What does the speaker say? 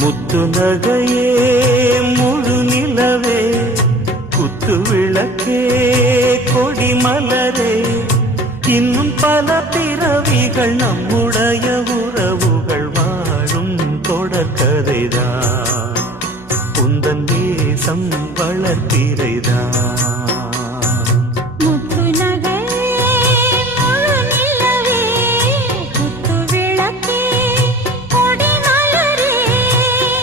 முத்து நகையே முழு நிலவே குத்து விளக்கே கொடி மலரே இன்னும் பல பிறவிகள் நம்முடைய உறவுகள் வாழும் தொடர்கதைதான் உந்தன் தேசம் வளர்த்திரைதான்.